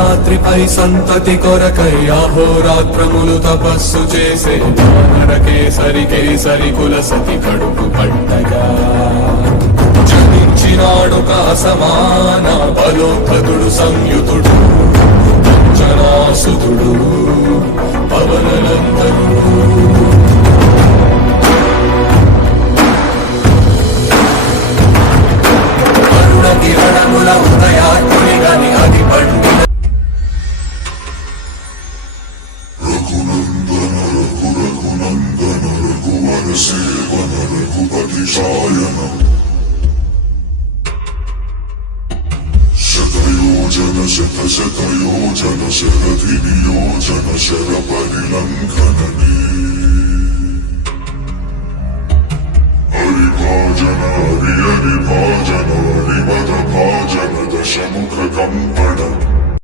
సింహాద్రిపై సంతతి కొరకై అహోరాత్రములు తపస్సు చేసే కేసరి కేసరి కుల సతి కడుపు పండగా జనించినాడొక సమాన బలోద్ధతుడు సంయుతుడు జనాసుతుడు పవనలందరుడు కిరణముల ఉదయాత్ముని గని అది పండిన రఘునందన రఘునందన రఘువర సేవన రఘుపతి సాయన శతయోజన శతశతయోజన శరధి నియోజన శర పరిలంఘననే హరిభాజన హరి హరిభాజన హరిమద భాజన దశముఖ కంపణ